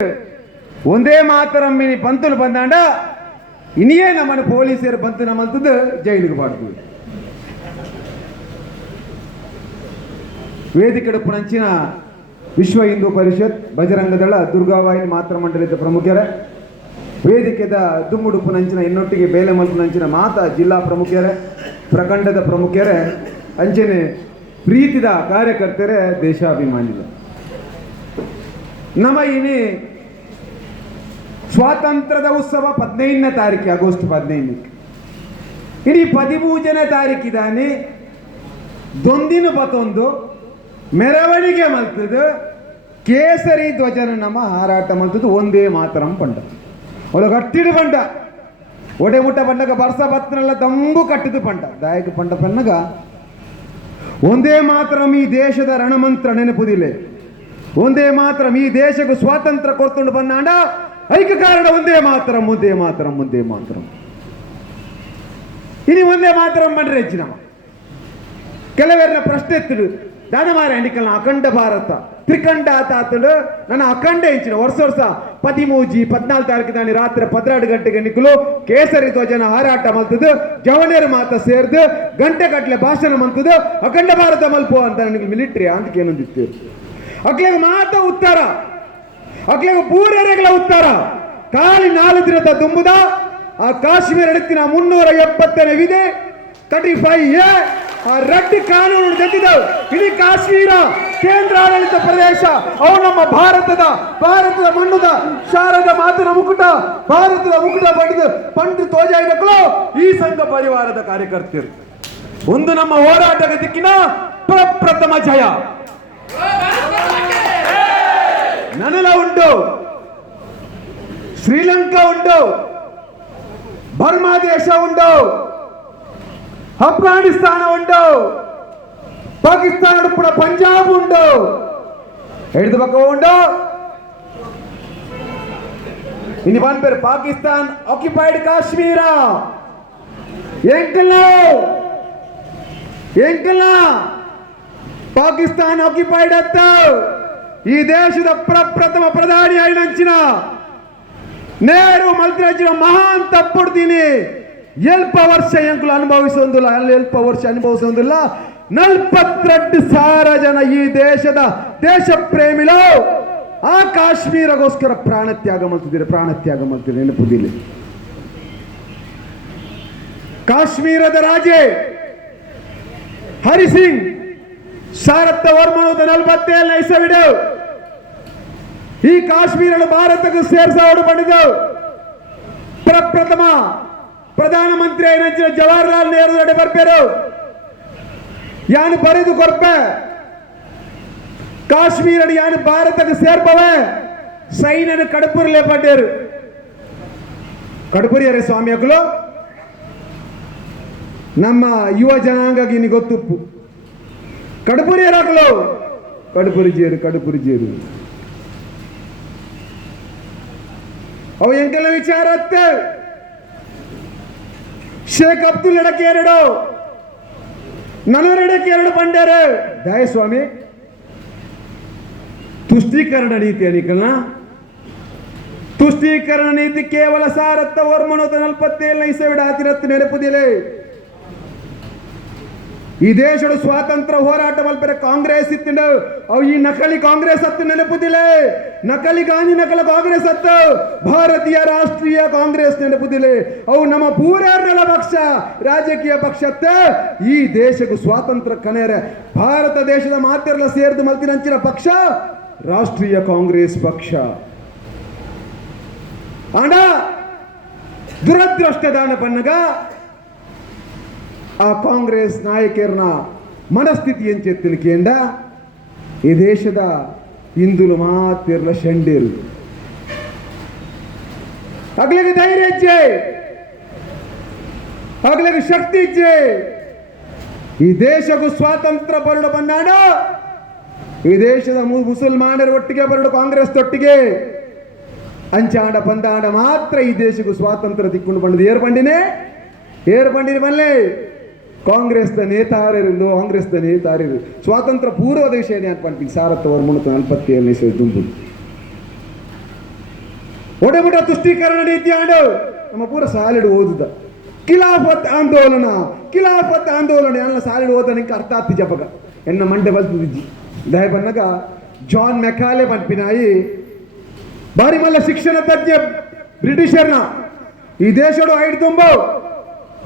ಒಂದೇ ಮಾತರಂ ಮಿನಿ ಪಂತುಲು ಬಂದಾಂಡ ಇನ್ನೇ ನಮ್ಮನ್ನು ಪೊಲೀಸರು ಬಂತು ನಮ್ಮಂತದ್ದು ಜೈಲಿಗೆ ಬಾಡ್ತೀವಿ. ವೇದಿಕೆ ಪುಣಂಚಿನ ವಿಶ್ವ ಹಿಂದೂ ಪರಿಷತ್ ಬಜರಂಗದಳ ದುರ್ಗಾವಾಹಿನಿ ಮಾತ್ರ ಮಂಡಳಿದ ಪ್ರಮುಖರೇ, ವೇದಿಕೆದ ದುಮ್ಮುಡು ಪುಣಂಚಿನ ಇನ್ನೊಟ್ಟಿಗೆ ಬೇಲೆಮಲ್ ಪುಣಂಚಿನ ಮಾತಾ ಜಿಲ್ಲಾ ಪ್ರಮುಖರೇ, ಪ್ರಖಂಡದ ಪ್ರಮುಖರೇ, ಅಂಚನೆ ಪ್ರೀತಿದ ಕಾರ್ಯಕರ್ತರೇ, ದೇಶಾಭಿಮಾನಿಗಳು, ನಮ್ಮ ಇನಿ ಸ್ವಾತಂತ್ರ್ಯದ ಉತ್ಸವ 15ನೇ ತಾರೀಕು ಆಗಸ್ಟ್ 15ಕ್ಕೆ ಇಡೀ 13ನೇ ತಾರೀಕಿದಾನೆ ದೊಂದಿನ ಬತ್ತೊಂದು ಮೆರವಣಿಗೆ ಮಲ್ತದ್ದು ಕೇಸರಿ ಧ್ವಜನ ನಮ್ಮ ಹಾರಾಟ ಮಲ್ತದ್ದು ಒಂದೇ ಮಾತರಂ ಪಂಡ ಅವಳು ಕಟ್ಟಿಡು ಪಂಡ ಒಡೆ ಮುಟ್ಟ ಪಂಡಗ ಬರ್ಸ ಬತ್ತನೆಲ್ಲ ದಂಬು ಕಟ್ಟಿದು ಪಂಡ ದಾಯಕ ಪಂಡ ಪನ್ನಗ ಒಂದೇ ಮಾತರಂ ಈ ದೇಶದ ರಣಮಂತ್ರ ನೆನಪುದಿಲ್ಲ. ಒಂದೇ ಮಾತರಂ ಈ ದೇಶಕ್ಕೆ ಸ್ವಾತಂತ್ರ್ಯ ಕೊಡ್ಕೊಂಡು ಬಂದಾಂಡ ಐಕ್ಯ ಕಾರಣ ಒಂದೇ ಮಾತರಂ, ಒಂದೇ ಮಾತರಂ, ಒಂದೇ ಮಾತರಂ. ಇನಿ ಒಂದೇ ಮಾತರಂ ಬಂದ್ರೆ ಹೆಚ್ಚಿನ ಕೆಲವರನ್ನ ಪ್ರಶ್ನೆ ಎತ್ತಿಡು ದಾನಮಾರ ಎಣಿಕಲ್ನ ಅಖಂಡ ಭಾರತ ತ್ರಿಖಂಡ ಆತಾತಡು ನನ್ನ ಅಖಂಡ ಹೆಂಚಿನ ವರ್ಷ 13 14 ತಾರೀಕು ತಾನೆ ರಾತ್ರಿ 12 ಗಂಟೆಗೆ ನಿಕ್ಕಲು ಕೇಸರಿ ಧ್ವಜನ ಹಾರಾಟ ಮಲ್ತದ್ದು ಜವನೇರು ಮಾತ ಸೇರ್ದು ಗಂಟೆ ಗಟ್ಟಲೆ ಭಾಷಣ ಮಂತದ್ದು ಅಖಂಡ ಭಾರತ ಮಲ್ಪು ಅಂತ ನನಗೆ ಮಿಲಿಟರಿ ಅಂತ ಏನೊಂದಿತ್ತು ಅಕ್ಲೆಗ ಮಾತ ಉತ್ತರ ಅಕ್ಲೆಗ ಪೂರ್ವರೆಗಳ ಉತ್ತರ ಕಾಲಿ 4 ದಿನದ ದುಂಬುದ ಆ ಕಾಶ್ಮೀರ ಎಡತ್ತಿನ 370ನೇ ವಿಧಿ 35A ಆ ರಡ್ಡಿ ಕಾನೂನು ಜೊತೆದವು. ಇಡೀ ಕಾಶ್ಮೀರ ಕೇಂದ್ರಾಡಳಿತ ಪ್ರದೇಶ ಅವು ನಮ್ಮ ಭಾರತದ ಮಣ್ಣುದ ಶಾರದ ಮಾತನ ಮುಕುಟ ಭಾರತದ ಮುಕುಟ ಪಂಡಿತ ತೋಜಾಯಿನಗಳು ಈ ಸಂಘ ಪರಿವಾರದ ಕಾರ್ಯಕರ್ತರು ಒಂದು ನಮ್ಮ ಹೋರಾಟದ ದಿಕ್ಕಿನ ಪ್ರಪ್ರಥಮ ಜಯ ನನಲ ಉಂಟು, ಶ್ರೀಲಂಕಾ ಉಂಟು, ಬರ್ಮಾ ದೇಶ ಉಂಟು, ಅಫ್ಘಾನಿಸ್ತಾನ ಉಂಟು, ಪಾಕಿಸ್ತಾನ ಕೂಡ ಪಂಜಾಬ್ ಉಂಟು, ಹಿಡಿದು ಪಕ್ಕ ಉಂಟು. ಇನ್ನು ಬಂದ್ಬೇರೆ ಪಾಕಿಸ್ತಾನ್ ಆಕ್ಯುಪೈಡ್ ಕಾಶ್ಮೀರ ಎಂಕಲ್ಲ ಪಾಕಿಸ್ತಾನ್ ಆಕ್ಯುಪೈಡ್ ಅತ್ತ ಈ ದೇಶದ ಪ್ರಪ್ರಥಮ ಪ್ರಧಾನಿ ಐನಂಚಿನ ನೇರು ಮಲ್ತಿನ ಮಹಾನ್ ತಪ್ಪುಡ್ತೀನಿ ಎಲ್ಪ ವರ್ಷ ಎಂಕುಲು ಅನುಭವಿಸೋದಿಲ್ಲ 42,000 ಜನ ಈ ದೇಶದ ದೇಶ ಪ್ರೇಮಿಲು ಆ ಕಾಶ್ಮೀರಗೋಸ್ಕರ ಪ್ರಾಣತ್ಯಾಗ ಮಾಡ್ತಿದ್ದೀರಿ ನೆನಪುದಿಲ್ಲ. ಕಾಶ್ಮೀರದ ರಾಜೆ ಹರಿಸಿಂಗ್ ಶಾರತ್ತ ವರ್ಮಣದ 47ನೇ ಇಸವಿಡು ಈ ಕಾಶ್ಮೀರ ಭಾರತಕ್ಕೆ ಸೇರ್ಸೋಡು ಪಡೆದು ಪ್ರಪ್ರಥಮ ಪ್ರಧಾನಮಂತ್ರಿ ಏನಂಚಿನ ಜವಾಹರ್ಲಾಲ್ ನೆಹರು ನಡೆ ಬರ್ಬೇರು ಯಾನು ಬರೆದು ಕೊರ್ಪೆ ಕಾಶ್ಮೀರ ಯಾನು ಭಾರತಕ್ಕೆ ಸೇರ್ಪವೆ ಸೈನ್ಯನ ಕಡಪುರಲೇ ಪಡ್ಡೇರು ಕಡಪುರಿಯರೇ ಸ್ವಾಮಿಯಗಳು ನಮ್ಮ ಯುವ ಜನಾಂಗಕ್ಕೆ ಇನ್ನು ಗೊತ್ತುಪ್ಪು ಕಡಪುರಿಯರಾಗಲು ಕಡಪುರಿ ಜೇರು ಅವು ಎಂಕೆಲ್ಲ ವಿಚಾರ ಶೇಖ್ ಅಬ್ದುಲ್ ಎಡಕ್ಕೆ 2 ನನರೆಡಕ್ಕೆ 2 ಪಂಡ್ಯಾರು ದಯ ಸ್ವಾಮಿ ತುಷ್ಟೀಕರಣ ನೀತಿ ಅನಿಕಲ್ನ ತುಷ್ಟೀಕರಣ ನೀತಿ ಕೇವಲ ಸಾರತ್ತ ವರ್ಮಣದ 47ನೇ ಇಸವಿಡ ಆತಿರತ್ತು ನೆನಪುದಿಲ್ಲ. ಈ ದೇಶದ ಸ್ವಾತಂತ್ರ್ಯ ಹೋರಾಟ ಮಲ್ಪರೆ ಕಾಂಗ್ರೆಸ್ ಇತ್ತಿಂಡು ಅವು ಈ ನಕಲಿ ಕಾಂಗ್ರೆಸ್ ಹತ್ತು ನೆನಪುದಿಲ್ಲ. ನಕಲಿ ಗಾಂಧಿ ನಕಲ ಕಾಂಗ್ರೆಸ್ ಹತ್ತು ಭಾರತೀಯ ರಾಷ್ಟ್ರೀಯ ಕಾಂಗ್ರೆಸ್ ನೆನಪುದಿಲ್ಲ. ಅವು ನಮ್ಮ ಪೂರ್ವರ್ನೆಲ ಪಕ್ಷ ರಾಜಕೀಯ ಪಕ್ಷ ಈ ದೇಶಕ್ಕೂ ಸ್ವಾತಂತ್ರ್ಯ ಕನೆಯರೆ ಭಾರತ ದೇಶದ ಮಾತೆಲ್ಲ ಸೇರಿದು ಮಲ್ತಿನಂಚಿನ ಪಕ್ಷ ರಾಷ್ಟ್ರೀಯ ಕಾಂಗ್ರೆಸ್ ಪಕ್ಷ ಆಂಡ ದುರದೃಷ್ಟದಾನ ಪನ್ನಗ ಆ ಕಾಂಗ್ರೆಸ್ ನಾಯಕರನ್ನ ಮನಸ್ಥಿತಿ ಎಂಚೆತ್ತಿನ ಕೇಂದ್ರ ಈ ದೇಶದ ಹಿಂದುಲು ಮಾತಿರ್ಲ ಶಂಡೇರು ಅಗ್ಲಿಗೆ ಧೈರ್ಯ ಇಚ್ಛೆ ಅಗ್ಲಿಗೆ ಶಕ್ತಿ ಇಚ್ಛೆ ಈ ದೇಶಕ್ಕೂ ಸ್ವಾತಂತ್ರ್ಯ ಬರಡು ಬಂದಾಡ ಈ ದೇಶದ ಮುಸಲ್ಮಾನರ ಒಟ್ಟಿಗೆ ಬರಡು ಕಾಂಗ್ರೆಸ್ ತೊಟ್ಟಿಗೆ ಅಂಚಾಂಡ ಬಂದಾಂಡ ಮಾತ್ರ ಈ ದೇಶಕ್ಕೂ ಸ್ವಾತಂತ್ರ್ಯ ತಿಕ್ಕೊಂಡು ಬಂದದ್ದು ಏರ್ ಬಂಡಿನ ಮಲ್ಲೆ ಕಾಂಗ್ರೆಸ್ ನೇತಾರರು ಸ್ವಾತಂತ್ರ್ಯ ಪೂರ್ವದ ವಿಷಯ ಅನ್ಪಂತೀನಿ ಸಾರತ್ತ 347ನೇ ಇಸವಿ ದುಂಬು ಒಡಬುಟ ತುಷ್ಟೀಕರಣ ನೀತಿ ಆಂಡು ನಮ್ಮ ಪೂರ ಸಾಲಿಡ್ ಓದುದ ಖಿಲಾಫತ್ ಆಂದೋಲನ ಎಲ್ಲ ಸಾಲಿಡ್ ಓದ ನಿಂಗೆ ಅರ್ಥ ಆಗ್ತಿ ಜಪಗ ಎನ್ನ ಮಂಡೆ ಬಲ್ತಿದ್ದಿ ದಯ ಬನ್ನಗ ಜಾನ್ ಮೆಕಾಲೆ ಪನ್ಪಿನಾಯಿ ಬಾರಿ ಮಲ್ಲ ಶಿಕ್ಷಣ ತಜ್ಞ ಬ್ರಿಟಿಷರ್ನ ಈ ದೇಶಡು ಐದು ತುಂಬ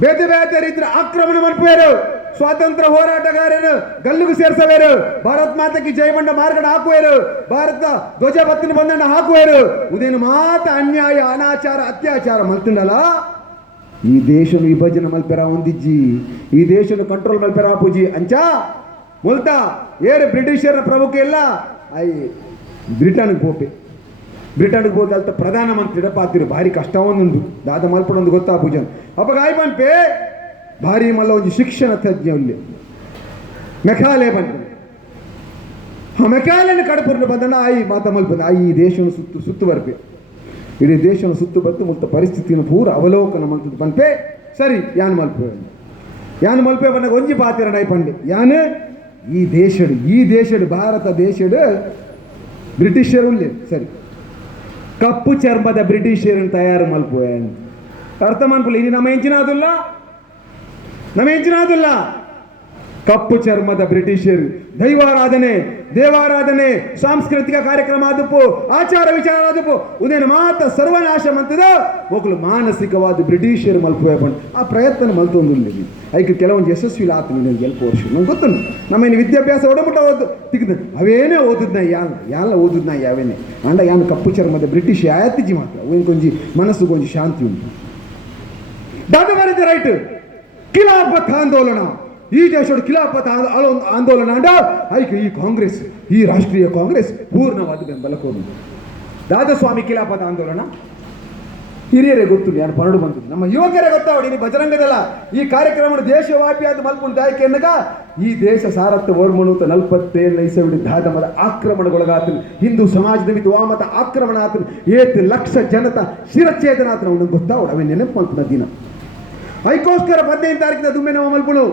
ಬೇತೆ ಬೇತೆ ರೀತಿಯ ಆಕ್ರಮಣ ಮನ್ಪೇರು ಸ್ವಾತಂತ್ರ್ಯ ಹೋರಾಟಗಾರರು ಗಲ್ಲಿಗೂ ಸೇರ್ಸವೇರು ಭಾರತ್ ಮಾತಕ್ಕೆ ಜಯಮಂಡ ಮಾರ್ಗಡ ಹಾಕುವೇರು ಭಾರತ ಧ್ವಜ ಬತ್ತಿನ ಬಂದಣ್ಣ ಹಾಕುವೇರು ಉದೇನು ಮಾತ ಅನ್ಯಾಯ ಅನಾಚಾರ ಅತ್ಯಾಚಾರ ಮಲ್ತಿಂಡಲ್ಲ ಈ ದೇಶನು ವಿಭಜನೆ ಮಲ್ಪೆರ ಹೊಂದಿಜ್ಜಿ ಈ ದೇಶನು ಕಂಟ್ರೋಲ್ ಮಲ್ಪೆರ ಪೂಜಿ ಅಂಚ ಮುಲ್ತಾ ಏರು ಬ್ರಿಟಿಷರ ಪ್ರಮುಖ ಎಲ್ಲ ಐ ಬ್ರಿಟನ್ಗೆ ಹೋಗಿ ಅಲ್ತ ಪ್ರಧಾನಮಂತ್ರಿ ಪಾತಿರು ಭಾರಿ ಕಷ್ಟ ಒಂದುಂಟು ದಾದ ಮಲ್ಪಡೊಂದು ಗೊತ್ತಾ ಪೂಜನ್ ಅಪ್ಪ ಗಾಯ ಪನ್ಪೆ ಭಾರಿ ಮಲ್ಲ ಒಂದು ಶಿಕ್ಷಣ ತಜ್ಞ ಅಲ್ಲಿ ಮೆಕಾಲೆ ಬಂದ ಆ ಮೆಕಾಲೆನ ಕಡಪುರ್ನ ಬಂದನ ಆಯಿ ಮಾತ ಮಲ್ಪದ ಆಯಿ ಈ ದೇಶವನ್ನು ಸುತ್ತು ಬರ್ಪೆ ಇಡೀ ದೇಶವನ್ನು ಸುತ್ತು ಬಂತು ಮುಲ್ತ ಪರಿಸ್ಥಿತಿನ ಪೂರ ಅವಲೋಕನ ಮಂತದ್ದು ಪನ್ಪೆ ಸರಿ ಯಾನ್ ಮಲ್ಪೆ ಬಂದಾಗ ಒಂಜಿ ಪಾತಿರ ನಾಯಿ ಪಂಡೆ ಯಾನ್ ಈ ದೇಶಡು ಭಾರತ ದೇಶಡು ಬ್ರಿಟಿಷರು ಸರಿ ಕಪ್ಪು ಚರ್ಮದ ಬ್ರಿಟಿಷರನ್ನು ತಯಾರು ಮಲ್ಪುವೆ ಅರ್ಥ ಮನ್ಪುಲ್ಲ ಇದು ನಮ್ಮ ಎಂಚಿನಾದಿಲ್ಲ ಕಪ್ಪು ಚರ್ಮದ ಬ್ರಿಟಿಷರು ದೇವಾರಾಧನೆ ಸಾಂಸ್ಕೃತಿಕ ಕಾರ್ಯಕ್ರಮ ಆದಪ್ಪು ಆಚಾರ ವಿಚಾರ ಆದಪ್ಪು ಉದೇನು ಮಾತ ಸರ್ವನಾಶ ಮಂತದ ಒಕ್ಕಲು ಮಾನಸಿಕವಾದ ಬ್ರಿಟಿಷರು ಮಲ್ಪುವೆ ಬಂದು ಆ ಪ್ರಯತ್ನ ಮಲ್ತೊಂದು ಅದಕ್ಕೆ ಕೆಲವೊಂದು ಯಶಸ್ವಿ ಆತ ಎಲ್ಪ ವರ್ಷ ನಂಗೆ ಗೊತ್ತು ನಮ್ಮ ವಿದ್ಯಾಭ್ಯಾಸ ಒಡಮುಟ್ಟ ತಿಗ್ದ ಅವೇನೇ ಓದಿದ್ನ ಯಾಲ ಓದಿದ್ನ ಯಾವೇನೆ ಅಂಡ ಯಾನು ಕಪ್ಪು ಚರ್ಮದ ಬ್ರಿಟಿಷ್ ಆಯತ್ತಿಜಿ ಮಾತ್ರ ಅವನ್ ಕೊಂಚಿ ಮನಸ್ಸು ಕೊಂಚಿ ಶಾಂತಿ ಉಂಟು ದಾದ ಮಾಡಿದ ರೈಟ್ ಖಿಲಾಫತ್ ಆಂದೋಲನ ಈ ದೇಶದ ಖಿಲಾಫತ್ ಆಂದೋಲನ ಅಂಡ ಐಕೆ ಈ ರಾಷ್ಟ್ರೀಯ ಕಾಂಗ್ರೆಸ್ ಪೂರ್ಣವಾದ ಬೆಂಬಲ ಕೋರು ದಾದಸ್ವಾಮಿ ಖಿಲಾಫತ್ ಆಂದೋಲನ ಹಿರಿಯರೇ ಗೊತ್ತು ಯಾರು ಪರಡು ಬಂತು ನಮ್ಮ ಯುವಕರೇ ಗೊತ್ತಾವಡಿ ನೀ ಬಜರಂಗದಲ್ಲ ಈ ಕಾರ್ಯಕ್ರಮ ದೇಶವ್ಯಾಪಿಯಾದ ಮಲ್ಪುಂಡು ದಾಯಕೆ ಎನ್ನಗ ಈ ದೇಶ ಸಾರತ್ವ ಓರ್ಮಣುತ 47 ಇಸವಿಡಿ ದಾದಮದ ಆಕ್ರಮಣಗೊಳಗಾತನು ಹಿಂದೂ ಸಮಾಜದ ಮಿತಿ ವಾಮತ ಆಕ್ರಮಣ ಆತನು 7 ಲಕ್ಷ ಜನತ ಶಿರಚ್ಛೇದನ ಆತನ ಅವನು ಗೊತ್ತಾವಡು ಅವೇ ನೆನಪು ಮಲ್ಪನ ದಿನ ಅದಕ್ಕೋಸ್ಕರ 15 ತಾರೀಕಿನ ದುಮ್ಮೆ ನಾವು ಮಲ್ಪುಳು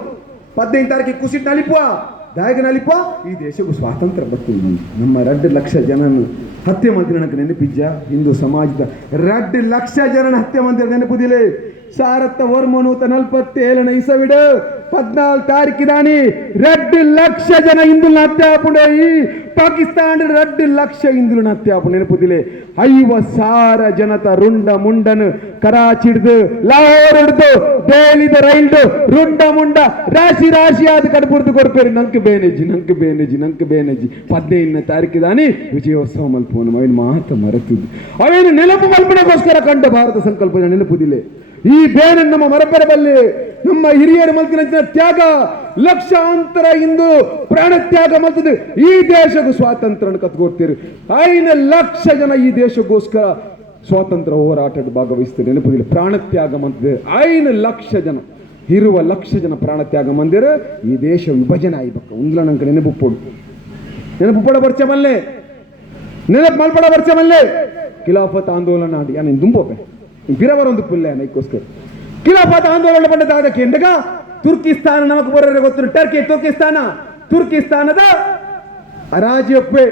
15 ತಾರೀಕಿಗೆ ಕುಸಿಟ್ ನಲಿಪುವ ದಾಯಕ ನಲಿಪುವ ಈ ದೇಶಕ್ಕೂ ಸ್ವಾತಂತ್ರ್ಯ ಬರ್ತದೆ ನಮ್ಮ 2 ಲಕ್ಷ ಜನನು ಹತ್ಯೆ ಮಂದಿರ ನನಗೆ ನೆನಪಿಜ್ಜ ಹಿಂದೂ ಸಮಾಜದ 2 ಲಕ್ಷ ಜನನ ಹತ್ಯೆ ಮಂದಿರ ನೆನಪುದಿಲ್ಲ ಸಾರತ್ತ ವರ್ಮನೂತ 47 ಇಸವಿಡು 14 ತಾರೀಕಿದಾನಿ 2 ಲಕ್ಷ ಜನ ಹಿಂದುಲ್ನ ಹತ್ಯೆ ಹಾಪುಂಡು ಈ ಪಾಕಿಸ್ತಾನ 2 ಲಕ್ಷ ಹಿಂದುಲ್ನ ಹತ್ಯೆ ಹಾಪುಂಡು ನೆನಪುದಿಲ್ಲ 50,000 ಜನತ ರುಂಡ ಮುಂಡನು ಕರಾಚಿ ಹಿಡ್ದು ಲಾಹೋರ್ ಹಿಡ್ದು ದೇಲಿದ ರೈಲ್ಡು ರುಂಡ ಮುಂಡ ರಾಶಿ ಆದ ಕಡ್ಬುಡ್ದು ಕೊಡ್ಪೇರಿ ನಂಗೆ ಬೇನೆಜಿ 15ನೇ ತಾರೀಕಿದಾನಿ ವಿಜಯೋತ್ಸವ ಮಲ್ಪೋನು ಅವೇನು ಮಾತ ಮರೆತಿದ್ದು ಅವೇನು ನೆನಪು ಮಲ್ಪಣೆಗೋಸ್ಕರ ಕಂಡ ಭಾರತ ಸಂಕಲ್ಪ ನೆನಪುದಿಲ್ಲ ಈ ಬೇನೆ ನಮ್ಮ ಮರಪೆರಬಲ್ಲಿ ನಮ್ಮ ಹಿರಿಯರ ಮಲ್ತಿನ ತ್ಯಾಗ ಲಕ್ಷಾಂತರ ಇಂದು ಪ್ರಾಣ ತ್ಯಾಗ ಮಲ್ತದೆ ಈ ದೇಶಕ್ಕೂ ಸ್ವಾತಂತ್ರ್ಯ ಕತ್ಕೊಡ್ತೀರಿ 5 ಲಕ್ಷ ಜನ ಈ ದೇಶಕ್ಕೋಸ್ಕರ ಸ್ವಾತಂತ್ರ್ಯ ಹೋರಾಟದ ಭಾಗವಹಿಸ್ತಾರೆ ನೆನಪುದಿಲ್ಲ ಪ್ರಾಣ ತ್ಯಾಗ ಮಂತಿದೆ 5 ಲಕ್ಷ ಜನ ಇರುವ ಲಕ್ಷ ಜನ ಪ್ರಾಣ ತ್ಯಾಗ ಮಂದಿರ ಈ ದೇಶ ವಿಭಜನೆ ಆಯ್ಬೇಕು ಒಂದ್ಲ ನಂಗೆ ನೆನಪು ಪಡ ಬರ್ಚಮಲ್ಲೇ ನೆನಪು ಮಲ್ಪಡ ಬರ್ಚಮಲ್ಲೇ ಖಿಲಾಫತ್ ಆಂದೋಲನ ಆಡಿ ಯಾನು ದುಂಬೋಪೆ ಬಿರವರೊಂದು ಪುಲ್ಲೆ ನೈಕೋಸ್ಕರ ಖಿಲಾಫತ್ ಆಂದೋಲನ ಪಂಡದ ಅದಕ್ಕೆ ಎಂದಗ ತುರ್ಕಿಸ್ತಾನ ನಮಕ್ ಬರೋರೆ ಗೊತ್ತು ತುರ್ಕಿಸ್ತಾನದ ರಾಜ್ಯಪ್ಪೆ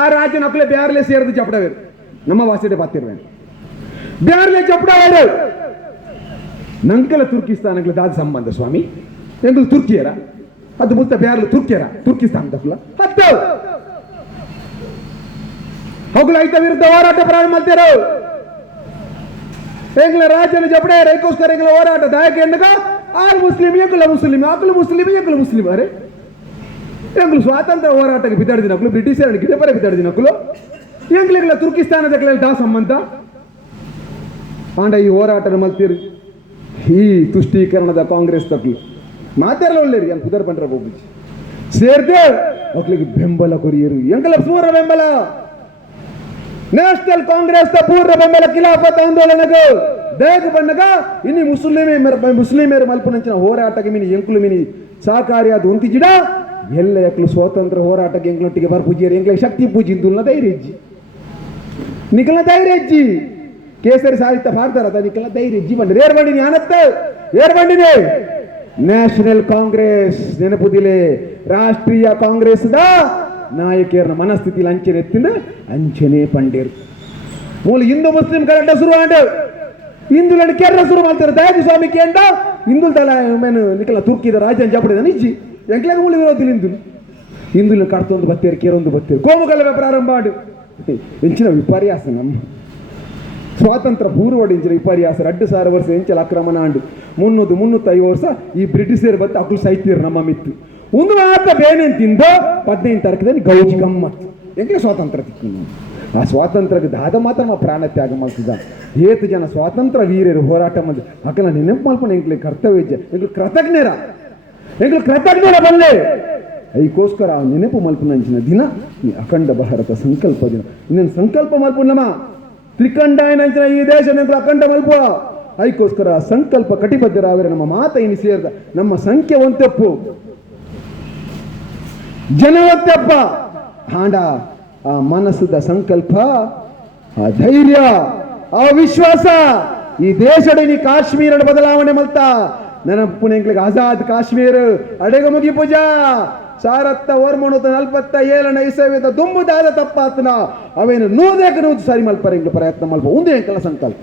ಆ ರಾಜ್ಯ ನಕಲೆ ಬ್ಯಾರ್ಲೆ ಸೇರಿದ ಚಪಡವೇರು ನಮ್ಮ ವಾಸಿಡೆ ಪಾತಿರುವೆ ಬ್ಯಾರ್ಲೆ ಚಪಡವೇರು ನಂಕಲ ತುರ್ಕಿಸ್ತಾನಗಳ ದಾದ ಸಂಬಂಧ ಸ್ವಾಮಿ ಎಂಗಳು ತುರ್ಕಿಯರ ಅದು ಮುತ್ತ ಬ್ಯಾರ್ಲು ತುರ್ಕಿಸ್ತಾನದ ಹತ್ತು ಹೋಗ್ಲ ಐತ ವಿರುದ್ಧ ಹೋರಾಟ ಪ್ರಾರಂಭ ಮಾಡ್ತಾರೋ ಎಂಗ್ಲ ರಾಜ್ಯನ ಜಪಡೆ ರೈಕೋಸ್ಕರ ಎಂಗ್ಲ ಹೋರಾಟ ದಾಯಕ ಎನ್ನಗ ಆರು ಮುಸ್ಲಿಂ ಆಕಲು ಮುಸ್ಲಿಂ ಅರೆ ಎಂಗ್ಲು ಸ್ವಾತಂತ್ರ್ಯ ಹೋರಾಟಕ್ಕೆ ಬಿದ್ದಾಡಿದ ನಕಲು ಬ್ರಿಟಿಷರನ್ನು ಗಿಡಪರ ಬಿದ್ದಾಡಿದ ನಕಲು ಎಂಗ್ಲೆಗ್ಲ ತುರ್ಕಿಸ್ತಾನದ ದಾ ಸಂಬಂಧ ಆಂಡ ಈ ಹೋರಾಟ ಮಲ್ತೀರಿ ಈ ತುಷ್ಟೀಕರಣದ ಕಾಂಗ್ರೆಸ್ ತಕ್ಲು ಮಾತಾಡಲ್ಲ ಒಳ್ಳೆರಿ ಅಂತ ಕುದರ್ ಪಂಡ್ರ ಹೋಗ್ಬಿಚ್ಚಿ ಸೇರ್ದೆ ಮಕ್ಳಿಗೆ ಬೆಂಬಲ ಕೊರಿಯರು ಎಂಗಲ ಪೂರ್ಣ ಬೆಂಬಲ ನ್ಯಾಷನಲ್ ಕಾಂಗ್ರೆಸ್ ಪೂರ್ಣ ಬೆಂಬಲ ಖಿಲಾಫತ್ ಆಂದೋಲನಗೂ ದಯಗ ಬಂದಾಗ ಇನ್ನು ಮುಸ್ಲಿಮೇರು ಮಲ್ಪುನಂಚಿನ ಹೋರಾಟಕ್ಕೆ ಮಿನಿ ಎಂಕ್ಲು ಮಿನಿ ಸಹಕಾರಿಯಾದ ಉಂತಿಜಿಡ ಎಲ್ಲ ಎಕ್ಲು ಸ್ವಾತಂತ್ರ್ಯ ಹೋರಾಟಕ್ಕೆ ಎಂಕ್ಲೊಟ್ಟಿಗೆ ಬರ್ಪೂಜಿಯರು ಎಂಕ್ಲ ಶಕ್ತಿ ಪೂಜಿ ಇಂದುಲ್ನ ಧೈರ್ಯ ಇಜ್ಜಿ ಕೇಸರಿ ಸಾಹಿತ್ಯ ಭಾರತ ನಿಕಲ ಧೈರ್ಯ ಇಜ್ಜಿ ಬಂದ್ರೆ ಏರ್ ಬಂಡಿನಿ ನ್ಯಾಷನಲ್ ಕಾಂಗ್ರೆಸ್ ನೆನಪುದಿಲೆ ರಾಷ್ಟ್ರೀಯ ಕಾಂಗ್ರೆಸ್ ದ ನಾಯಕಿಯರ ಮನಸ್ಥಿತಿ ಅಂಚನೆ ಎತ್ತಿನ ಅಂಚನೆ ಪಂಡೇರು ಮೂಲ ಹಿಂದೂ ಮುಸ್ಲಿಂ ಕರೆಕ್ಟ್ ಶುರು ಆಂಡು ಹಿಂದುలను ಕೆರ್ರ ಶುರು ಮಾಡ್ತಾರೆ ದಯಾಜಿ ಸ್ವಾಮಿ ಕೇಂಡ ಹಿಂದುల ತಲ ಮೇನು ನಿಕಲ ತುರ್ಕಿದ ರಾಜ್ಯ ಜಾಪಡಿದ ನಿಜ್ಜಿ ಎಂಕ್ಲಾಗ ಮೂಲ ವಿರೋಧಿ ಹಿಂದುలను ಕಡ್ತೊಂದು ಬತ್ತೇರು ಕೇರೊಂದು ಬತ್ತೇರು ಕೋಮು ಗಲಭೆ ಪ್ರಾರಂಭ ಆಡು ಎಂಚಿನ ವಿಪರ್ಯಾಸ ನಮ್ಮ ಸ್ವಾತಂತ್ರ್ಯ ಪೂರ್ವಡಿಂಚಿನ ವಿಪರ್ಯಾಸ 2,000 ವರ್ಷ ಎಂಚಲ ಆಕ್ರಮಣ ಆಂಡು 350 ವರ್ಷ ಈ ಬ್ರಿಟಿಷರು ಬತ್ತ ಅಕ್ಕಳು ಸಾಯ್ತೀರು ನಮ್ಮ ಮಿತ್ತು ಒಂದು ಮಾತ್ರ ಬೇನೇನು ತಿಂದೋ 15 ತಾರೀಕದಲ್ಲಿ ಗೌಜಿ ಗಮ್ಮತ್ ಎಂಗೆ ಸ್ವಾತಂತ್ರ್ಯ ತಿಕ್ಕು ಆ ಸ್ವಾತಂತ್ರ್ಯಕ್ಕೆ ದಾದ ಮಾತ್ರ ನಮ್ಮ ಪ್ರಾಣ ತ್ಯಾಗ ಮಾಡ್ತಿದ್ದ ಏತು ಜನ ಸ್ವಾತಂತ್ರ್ಯ ವೀರರು ಹೋರಾಟ ಮಾಡಿ ಅಕ್ಕನ ನೆನಪು ಮಲ್ಪನ ಎಂಕ್ಲೆ ಕರ್ತವ್ಯ ಎಂಕ್ಲು ಕೃತಜ್ಞರ ಬಲ್ಲೆ ಅದಕ್ಕೋಸ್ಕರ ಆ ನೆನಪು ಮಲ್ಪನಂಚಿನ ದಿನ ಈ ಅಖಂಡ ಭಾರತ ಸಂಕಲ್ಪ ದಿನ ಇನ್ನೊಂದು ಸಂಕಲ್ಪ ಮಲ್ಪನಮ್ಮ ತ್ರಿಕಂಡಾಯನಂಚಿನ ಈ ದೇಶ ನೆಂತ್ರ ಅಖಂಡ ಮಲ್ಪುವ ಅದಕ್ಕೋಸ್ಕರ ಸಂಕಲ್ಪ ಕಟಿಬದ್ಧರಾದರೆ ನಮ್ಮ ಮಾತ ಇನ್ನು ಸೇರಿದ ನಮ್ಮ ಸಂಖ್ಯೆ ಒಂತೆಪ್ಪು ಜನವಂತೆಪ್ಪ ಹಾಂಡ ಆ ಮನಸ್ಸದ ಸಂಕಲ್ಪ ಆ ಧೈರ್ಯ ಆ ವಿಶ್ವಾಸ ಈ ದೇಶದ ನೀ ಕಾಶ್ಮೀರದ ಬದಲಾವಣೆ ಮಲ್ತ ನನ್ನ ಪುಣೆಂಕ್ಲಿಗೆ ಆಜಾದ್ ಕಾಶ್ಮೀರ ಅಡೆಗ ಮುಗಿ ಪೂಜಾ 1947 ಇಸವಿದ ದುಂಬುದಾದ ತಪ್ಪಾತನ ಅವೇನು 100 ಸಾರಿ ಮಲ್ಪರ ಪ್ರಯತ್ನ ಮಲ್ಪ ಒಂದೇ ಎಂಕಲ ಸಂಕಲ್ಪ